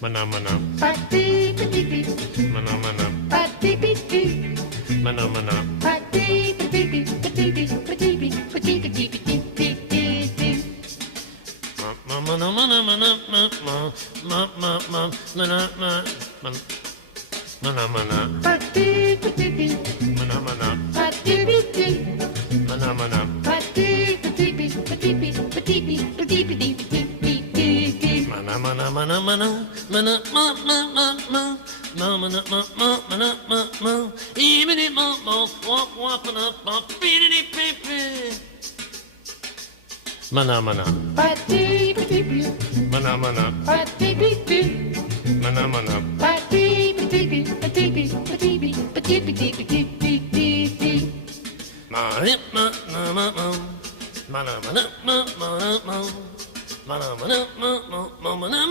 Mana mana. Mana mana. Mana mana. Mana mana mana mana mana. Mana mana. Mana mana. Mana mana. Mana mana.